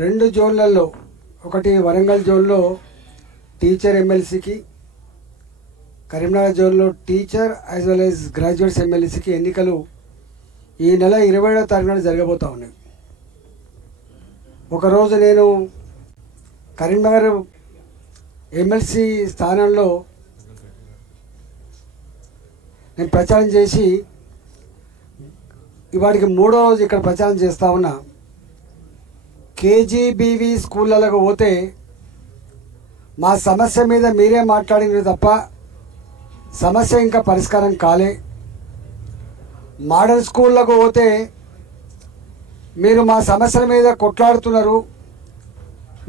రెండు జోన్లలో, ఒకటి వరంగల్ జోన్లో టీచర్ ఎమ్మెల్సీకి, కరీంనగర్ జోన్లో teacher as well as graduates ఎమ్మెల్సీకి ఎన్నికలు ఈ నెల 27వ తారీఖున జరగబోతూ ఉన్నాయి. ఒకరోజు నేను కరీంనగర్ ఎమ్మెల్సీ స్థానంలో నేను ప్రచారం చేసి ఇవాడికి 3వ రోజు ఇక్కడ ప్రచారం చేస్తూ ఉన్నా. కేజీబీవీ స్కూళ్ళకు పోతే మా సమస్య మీద మీరే మాట్లాడినది తప్ప సమస్య ఇంకా పరిష్కారం కాలే. మోడల్ స్కూళ్ళకు పోతే మీరు మా సమస్యల మీద కొట్లాడుతున్నారు,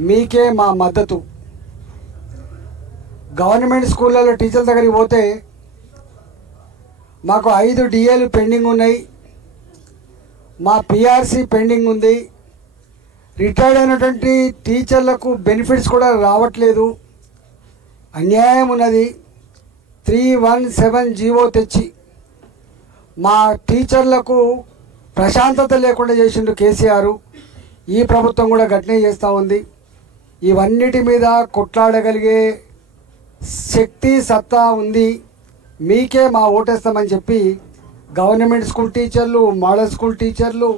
మీకే మా మద్దతు. గవర్నమెంట్ స్కూళ్ళలో టీచర్ల దగ్గరికి పోతే మాకు 5 డిఏలు పెండింగ్ ఉన్నాయి, మా పిఆర్సీ పెండింగ్ ఉంది, రిటైర్డ్ అయినటువంటి టీచర్లకు బెనిఫిట్స్ కూడా రావట్లేదు, అన్యాయం ఉన్నది. 317 జీవో తెచ్చి మా టీచర్లకు ప్రశాంతత లేకుండా చేసిండు కేసీఆర్. ఈ ప్రభుత్వం కూడా గట్నే చేస్తూ ఉంది. ఇవన్నిటి మీద కొట్లాడగలిగే శక్తి సత్తా ఉంది, మీకే మా ఓటేస్తామని చెప్పి గవర్నమెంట్ స్కూల్ టీచర్లు, మోడల్ స్కూల్ టీచర్లు,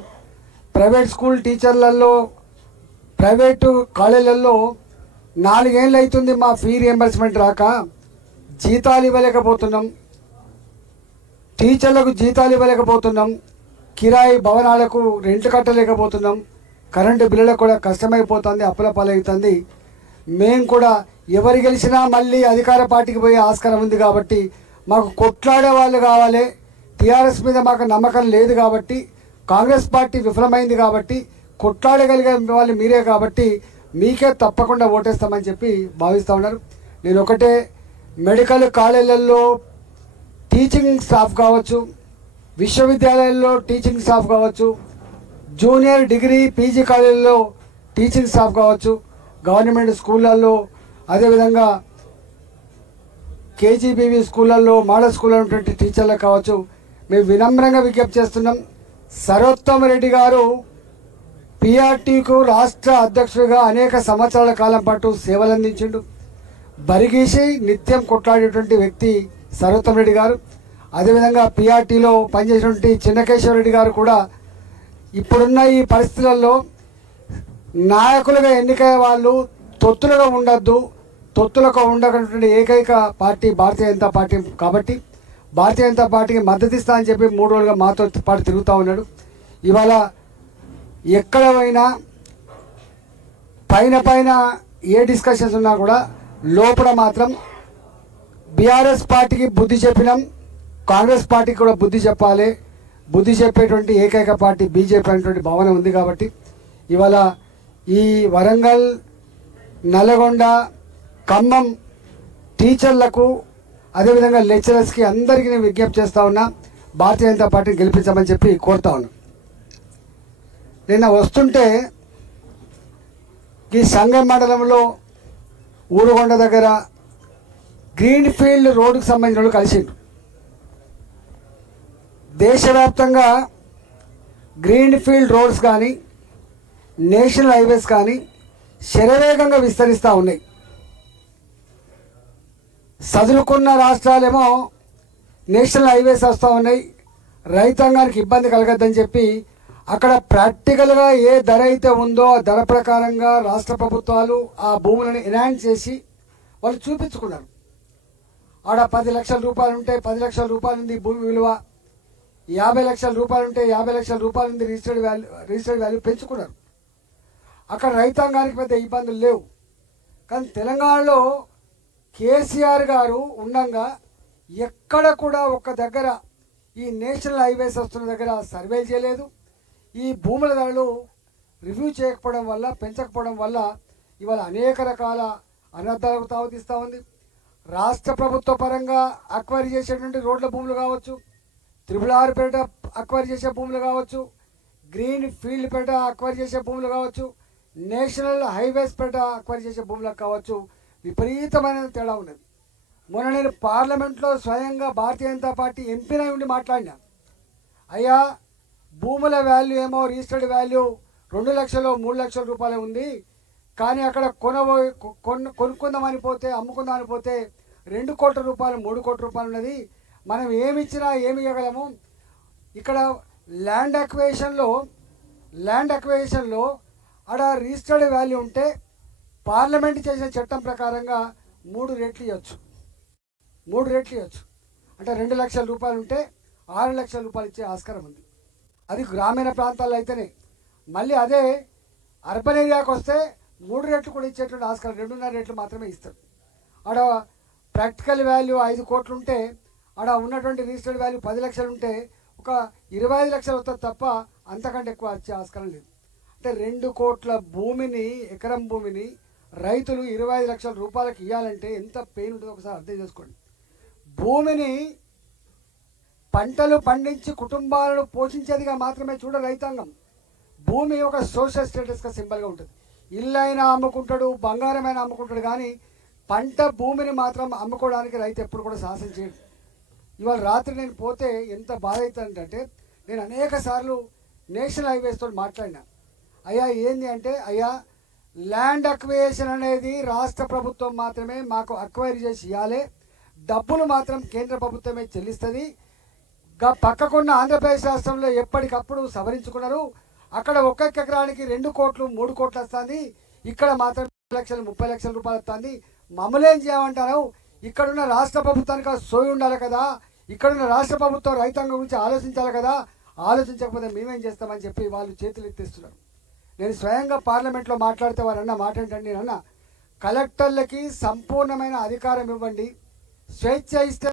ప్రైవేట్ స్కూల్ టీచర్లలో, ప్రైవేటు కాలేజీలలో 4 ఏళ్ళు అవుతుంది మా ఫీ రియంబర్స్మెంట్ రాక, జీతాలు ఇవ్వలేకపోతున్నాం, టీచర్లకు జీతాలు ఇవ్వలేకపోతున్నాం, కిరాయి భవనాలకు రెంట్లు కట్టలేకపోతున్నాం, కరెంటు బిల్లులకు కూడా కష్టమైపోతుంది, అప్పుల పాలవుతుంది. మేము కూడా ఎవరు గెలిచినా మళ్ళీ అధికార పార్టీకి పోయే ఆస్కారం ఉంది కాబట్టి మాకు కొట్లాడే వాళ్ళు కావాలి. టీఆర్ఎస్ మీద మాకు నమ్మకం లేదు కాబట్టి, కాంగ్రెస్ పార్టీ విఫలమైంది కాబట్టి, కొట్లాడగలిగే వాళ్ళు మీరే కాబట్టి మీకే తప్పకుండా ఓటేస్తామని చెప్పి భావిస్తూ ఉన్నారు. నేను ఒకటే, మెడికల్ కాలేజీలలో టీచింగ్ స్టాఫ్ కావచ్చు, విశ్వవిద్యాలయాల్లో టీచింగ్ స్టాఫ్ కావచ్చు, జూనియర్ డిగ్రీ పీజీ కాలేజీల్లో టీచింగ్ స్టాఫ్ కావచ్చు, గవర్నమెంట్ స్కూళ్ళల్లో, అదేవిధంగా కేజీబీవీ స్కూళ్ళల్లో, మోడల్ స్కూల్లో ఉన్నటువంటి టీచర్లకు కావచ్చు, మేము వినమ్రంగా విజ్ఞప్తి చేస్తున్నాం. సర్వోత్తమ్ రెడ్డి గారు పిఆర్టీకు రాష్ట్ర అధ్యక్షుడిగా అనేక సంవత్సరాల కాలం పాటు సేవలు అందించిండు. బరిగీసి నిత్యం కొట్లాడేటువంటి వ్యక్తి సర్వోత్తమ్ రెడ్డి గారు. అదేవిధంగా పిఆర్టీలో పనిచేసినటువంటి చిన్నకేశ్వరరెడ్డి గారు కూడా ఇప్పుడున్న ఈ పరిస్థితులలో నాయకులుగా ఎన్నికయ్యే వాళ్ళు తొత్తులుగా ఉండద్దు, తొత్తులుగా ఉండటువంటి ఏకైక పార్టీ భారతీయ జనతా పార్టీ కాబట్టి భారతీయ జనతా పార్టీకి మద్దతు ఇస్తా అని చెప్పి 3 రోజులుగా మాతో పాటు తిరుగుతూ ఉన్నాడు. ఇవాళ ఎక్కడ పోయినా పైన ఏ డిస్కషన్స్ ఉన్నా కూడా లోపల మాత్రం బీఆర్ఎస్ పార్టీకి బుద్ధి చెప్పినాం, కాంగ్రెస్ పార్టీకి కూడా బుద్ధి చెప్పాలి, బుద్ధి చెప్పేటువంటి ఏకైక పార్టీ బీజేపీ అనేటువంటి భావన ఉంది. కాబట్టి ఇవాళ ఈ వరంగల్, నల్గొండ, ఖమ్మం టీచర్లకు, అదేవిధంగా లెక్చరర్స్కి అందరికీ నేను విజ్ఞప్తి చేస్తూ ఉన్నా, భారతీయ జనతా పార్టీని గెలిపించమని చెప్పి కోరుతా ఉన్నా. నిన్న వస్తుంటే ఈ సంగం మండలంలో ఊరుగొండ దగ్గర గ్రీన్ ఫీల్డ్ రోడ్డుకు సంబంధించిన వాళ్ళు కలిసిండు. దేశవ్యాప్తంగా గ్రీన్ ఫీల్డ్ రోడ్స్ కానీ నేషనల్ హైవేస్ కానీ శరవేగంగా విస్తరిస్తూ ఉన్నాయి. చదువుకున్న రాష్ట్రాలేమో నేషనల్ హైవేస్ వస్తూ ఉన్నాయి, రైతాంగానికి ఇబ్బంది కలగద్దని చెప్పి అక్కడ ప్రాక్టికల్గా ఏ ధర అయితే ఉందో ఆ ధర ప్రకారంగా రాష్ట్ర ప్రభుత్వాలు ఆ భూములను ఎన్హాన్స్ చేసి వాళ్ళు చూపించుకున్నారు. ఆడ 10 లక్షల రూపాయలు ఉంటే 10 లక్షల రూపాయలు ఉంది భూమి విలువ, 50 లక్షల రూపాయలు ఉంటే 50 లక్షల రూపాయలు ఉంది రిజిస్టర్డ్ వాల్యూ పెంచుకున్నారు. అక్కడ రైతాంగానికి పెద్ద ఇబ్బందులు లేవు. కానీ తెలంగాణలో కేసీఆర్ గారు ఉండగా ఎక్కడ కూడా ఒక్క దగ్గర ఈ నేషనల్ హైవేస్ వస్తున్న దగ్గర సర్వేలు చేయలేదు. ఈ భూముల ధరలు రివ్యూ చేయకపోవడం వల్ల, పెంచకపోవడం వల్ల ఇవాళ అనేక రకాల అనర్థాలకు తావుతీస్తూ ఉంది. రాష్ట్ర ప్రభుత్వ పరంగా అక్వైరీ చేసేటువంటి రోడ్ల భూములు కావచ్చు, RRR పేట అక్వైరీ చేసే భూములు కావచ్చు, గ్రీన్ ఫీల్డ్ పేట అక్వైరీ చేసే భూములు కావచ్చు, నేషనల్ హైవేస్ పేట అక్వైరీ చేసే భూములకు కావచ్చు, విపరీతమైన తేడా ఉన్నది. మొన్న నేను పార్లమెంట్లో స్వయంగా భారతీయ జనతా పార్టీ ఎంపీనై ఉండి మాట్లాడినా, అయ్యా భూముల వాల్యూ ఏమో రిజిస్టర్డ్ వాల్యూ 2 లక్షలు 3 లక్షల రూపాయలు ఉంది. కానీ అక్కడ కొనుక్కుందామని పోతే, అమ్ముకుందామని పోతే 2 కోట్ల రూపాయలు 3 కోట్ల రూపాయలు ఉన్నది. మనం ఏమి ఇచ్చినా ఏమి ఇవ్వగలము. ఇక్కడ ల్యాండ్ అక్వేషన్లో అక్కడ రిజిస్టర్డ్ వాల్యూ ఉంటే పార్లమెంట్ చేసిన చట్టం ప్రకారంగా 3 రెట్లు ఇవ్వచ్చు. 3 రెట్లు ఇవ్వచ్చు అంటే 2 లక్షల రూపాయలు ఉంటే 6 లక్షల రూపాయలు ఇచ్చే ఆస్కారం ఉంది. అది గ్రామీణ ప్రాంతాల్లో అయితేనే. మళ్ళీ అదే అర్బన్ ఏరియాకి వస్తే 3 రెట్లు కూడా ఇచ్చేటువంటి ఆస్కారం, 2.5 రెట్లు మాత్రమే ఇస్తారు. ఆడ ప్రాక్టికల్ వాల్యూ 5 కోట్లు ఉంటే ఆడ ఉన్నటువంటి రిజిస్టర్డ్ వాల్యూ 10 లక్షలు ఉంటే ఒక 25 లక్షలు వస్తుంది తప్ప అంతకంటే ఎక్కువ వచ్చే ఆస్కారం లేదు. అంటే 2 కోట్ల భూమిని, ఎకరం భూమిని రైతులు 25 లక్షల రూపాయలకు ఇవ్వాలంటే ఎంత పెయిన్ ఉంటుందో ఒకసారి అర్థం చేసుకోండి. భూమిని పంటలు పండించి కుటుంబాలను పోషించేదిగా మాత్రమే చూడ రైతాంగం. భూమి ఒక సోషల్ స్టేటస్గా సింబల్గా ఉంటుంది. ఇల్లు అయినా అమ్ముకుంటాడు, బంగారమైనా అమ్ముకుంటాడు, కానీ పంట భూమిని మాత్రం అమ్ముకోవడానికి రైతు ఎప్పుడు కూడా సాహసం చేయడు. ఇవాళ రాత్రి నేను పోతే ఎంత బాధ అవుతుందంటే, నేను అనేక సార్లు నేషనల్ హైవేస్తో మాట్లాడినా. అయ్యా ఏంది అంటే, అయ్యా ల్యాండ్ అక్వేషన్ అనేది రాష్ట్ర ప్రభుత్వం మాత్రమే మాకు అక్వైర్ చేసి ఇవ్వాలి, డబ్బులు మాత్రం కేంద్ర ప్రభుత్వమే చెల్లిస్తుంది. పక్కకున్న ఆంధ్రప్రదేశ్ రాష్ట్రంలో ఎప్పటికప్పుడు సవరించుకున్నారు. అక్కడ ఒక్కొక్క ఎకరానికి 2 కోట్లు 3 కోట్లు వస్తుంది, ఇక్కడ మాత్రం 20 లక్షలు 30 లక్షల రూపాయలు వస్తుంది. మమ్మల్ని ఏం చేయమంటారు? ఇక్కడున్న రాష్ట్ర ప్రభుత్వానికి సోయి ఉండాలి కదా, ఇక్కడున్న రాష్ట్ర ప్రభుత్వం రైతాంగం గురించి ఆలోచించాలి కదా, ఆలోచించకపోతే మేమేం చేస్తామని చెప్పి వాళ్ళు చేతులు ఎత్తేస్తున్నారు. నేను స్వయంగా పార్లమెంట్లో మాట్లాడితే వారు అన్న మాట ఏంటంటే, నేను అన్న కలెక్టర్లకి సంపూర్ణమైన అధికారం ఇవ్వండి, స్వేచ్ఛ ఇస్తే